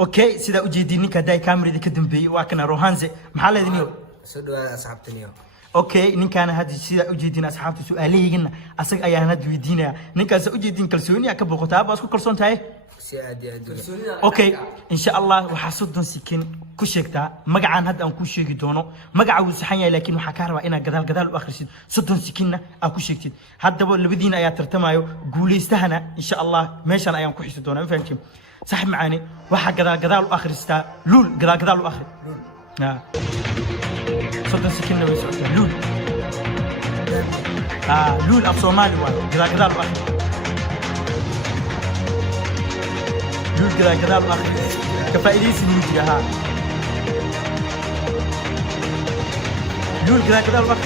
اوكي سيدا ujeedin ninka day kamerada ka dambeeyay waa kana Rohanze maxaa leediniyo soo dhawaada asxaabtaniyo اوكي ninkan hadda sida ujeedin asxaabtu su'aalaheena asaga ayaan had weydiinaya ninkaas ujeedin kalsooni ka boqotaa baa isku kalsoon tahay si aad اوكي ان شاء الله waxa sodon sikin ku sheegtaa magacaan hadda aan ku sheegi doono magaca uu saxan yahay laakiin waxa ka rabaa inaad gadaal u akhrisid sodon sikinna aad ku sheegtid haddaba labadiina ayaa tartamayo guuleystahana in sha Allah meeshan ayaan ku xisi doonaa fahamtiin صاحب معاني واحد قدال اخر استا لول قدال اخر اه صدق سكنه ويسعد لول لول الصومالي قدال اخر لول قدال اخر كفايدي سنوجي ها لول قدال اخر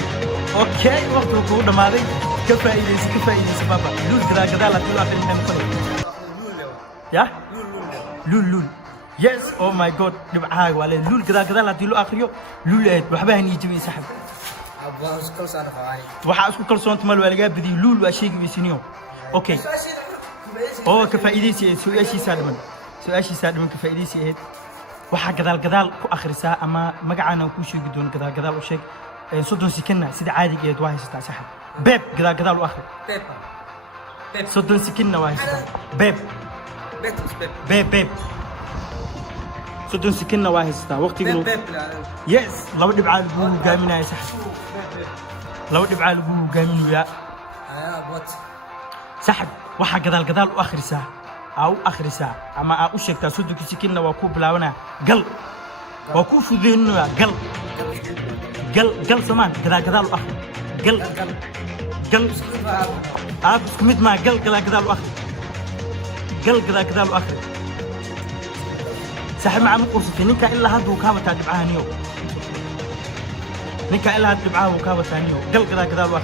اوكي وقت وقود ماضي كفايدي سبابا لول قدال اخر يا لول يس او ماي جاد دبعاي ولا لول كذا لا تلو اخريو لول waxba hanijibay saxib abaa isku soo dhaqaay waxa isku kalsoonta mal walaga badi lul waa sheegi weysiniyo okay oo ka faa'iideysi su'aashiisa dhiman ka faa'iideysi ahayd waxa gadaal ku akhrisaa ama magacana ku sheegi doon gadaal u sheeg sodon sikinna sida caadiga ah waa haystaa saxib beeb gadaal u akhri beeb sodon sikinna waa haystaa beeb صدق سكننا واهستا وقت يقولوا يس لو دبعال بو قامنا يا صاحبي لو دبعال بو قامنا يا بوت صاحب waxa gadaal u akhrisaa akhri saa ama u sheegtaa صدق سكننا waa ku bilaabana gal waa ku fudeynaa gal samaan gadaal u akhri gal isku mid ma gal gadaal u akhri gadaal u akhri صاحب معاه قرصتي نينكا إلا هادو كابتا دبعانيو نينكا إلا هادو دبعاه وكابتا نيو قل كذا الوقت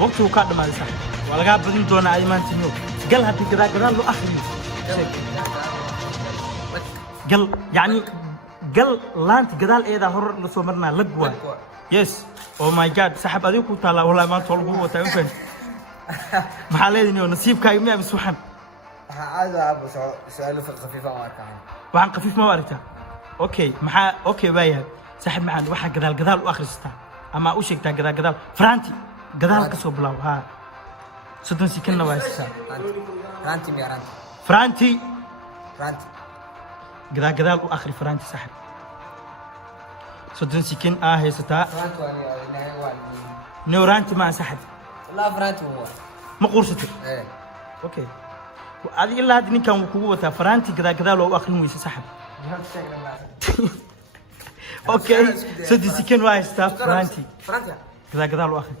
وقت وكاد ما صاحب ولا قاعد بدين دونا أيمان تنيو قل هادو كذا لو أخري قل يعني قل لانت قدال إيه ده هور لصومرنا لقوا يس أو ماي جاد صاحب أديكو تلا والله ما تولقوا وتعرفين maxaa leedinoo nasiibkaaga miyaa miswaxan aad aad su'aalo khafiif ah arkaan waxaan khafiif ma aragtaa okay maxaa okay baayahay saaxib maxaan waxa gadaal u akhristaa ama u sheegtaa gadaal faranti gadaal ka soo bilaaw ha sodon sikinna waa haysaa faranti gadaal u akhri faranti saaxib sodon sikin haysataa نورانتي ما سحب لا فرانتي هو ما قرصتك ايه اوكي هذه الا هذه كان قوتها فرانتي كذا لو اخر ويس سحب اوكي سدي سكن واي ستاف فرانتي كذا لو اخر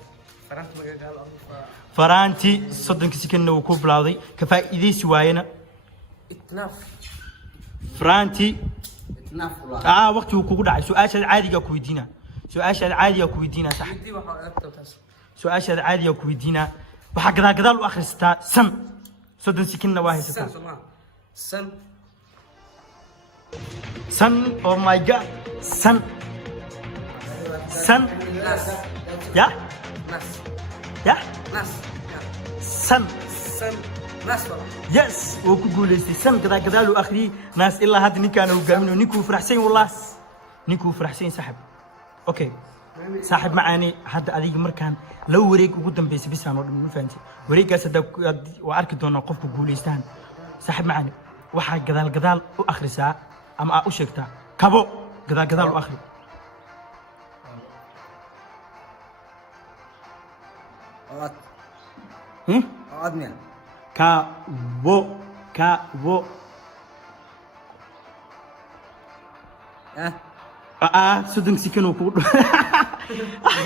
فرانتي صدق سكن وكو بلاودي كفايديس واينا اتناف فرانتي اتناف والله وقت وكو دحاي سؤال عادي كو ويدينا سؤال عادي كو ويدينا صح سؤال عادي كو ويدينا waxa gadaal u akhristaa san sodon sikinna waa haysataa san oh my god san ya san yes oo ku guuleystay san gadaal u akhri naas ilaa hadda ninkaan uu gaamino ninkuu faraxsan wallaah ninkuu faraxsan saaxib okay صاحب معاني هذا أديك مركان لو وريك وقدام بس أنا ما فهمت وريك هذا وأركض دونا قفك جوليستان صاحب معاني واحد قدال وآخر ساعة أما أشكتا كابو قدال وآخر أدمين كابو صدق سكين وكود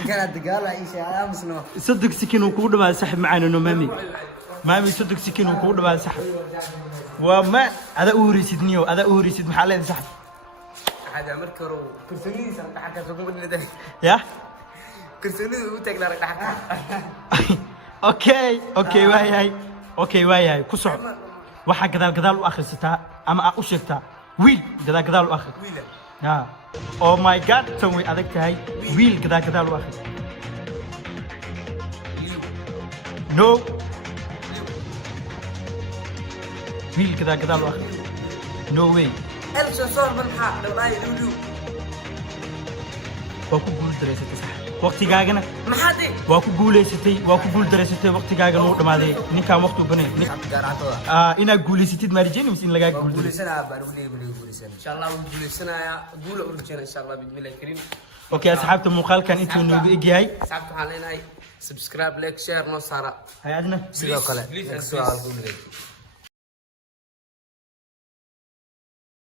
كانت دقالة أي شيء يا مسنو صدق سكين وكود ما سحب معنا إنه مامي صدق سكين وكود ما سحب وما هذا أوريسيد نيو هذا أوريسيد محلين سحب هذا مركرو كرسوني سان حتى تقوم بالندى يا كرسوني وتقدر تحكي اوكي واي كسر waxa gadaal u akhrisataa ama u sheegtaa wiil gadaal u akhri ها oh my god tan way adag tahay wiil gadaal u akhri no ريل كذا كذا الوقت نو واي ألف صور من حق لو راي لولو واكو قول دريستي صح وقتي قاعنا ما حدي واكو قوليستي واكو قول دريستي وقتي قاعنا نور دمادي نيكا وقتو بني إنا قوليستي ما رجعني بس إن لقاك قول قولي سنة بقولي سنة إن شاء الله قولي سنة يا قول أورجينا إن شاء الله بإذن الله الكريم أوكي أصحابتي المقال كان إنتو نوبي إجي أصحابتي علينا هاي سبسكرايب لايك شير نصارى هاي عندنا سيدو كله